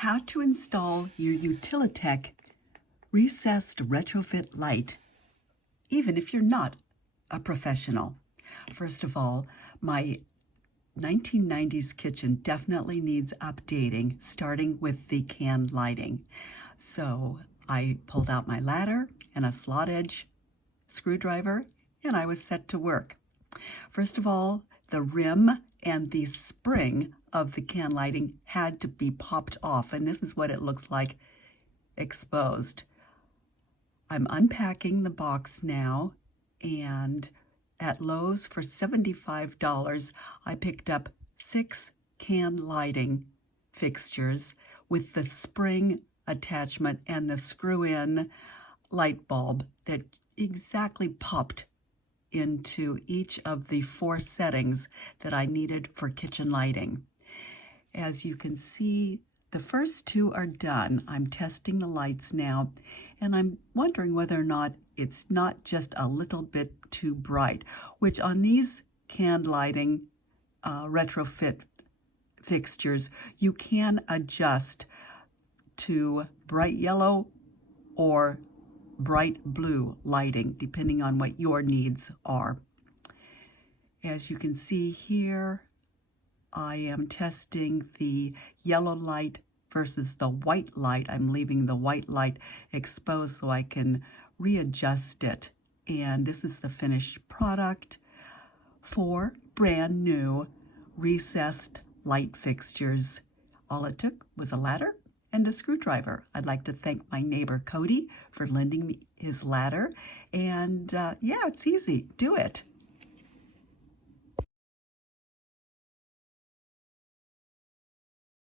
How to install your Utilitech recessed retrofit light, even if you're not a professional. First of all, my 1990s kitchen definitely needs updating, starting with the can lighting. So I pulled out my ladder and a slot edge screwdriver, and I was set to work. First of all, the rim and the spring of the can lighting had to be popped off, and this is what it looks like exposed. I'm unpacking the box now, and at Lowe's for $75, I picked up 6 can lighting fixtures with the spring attachment and the screw-in light bulb that exactly popped into each of the 4 settings that I needed for kitchen lighting. As you can see, the first 2 are done. I'm testing the lights now, and I'm wondering whether or not it's not just a little bit too bright, which on these can lighting retrofit fixtures, you can adjust to bright yellow or bright blue lighting, depending on what your needs are. As you can see here, I am testing the yellow light versus the white light. I'm leaving the white light exposed so I can readjust it. And this is the finished product for brand new recessed light fixtures. All it took was a ladder and a screwdriver. I'd like to thank my neighbor Cody for lending me his ladder. And yeah, it's easy. Do it.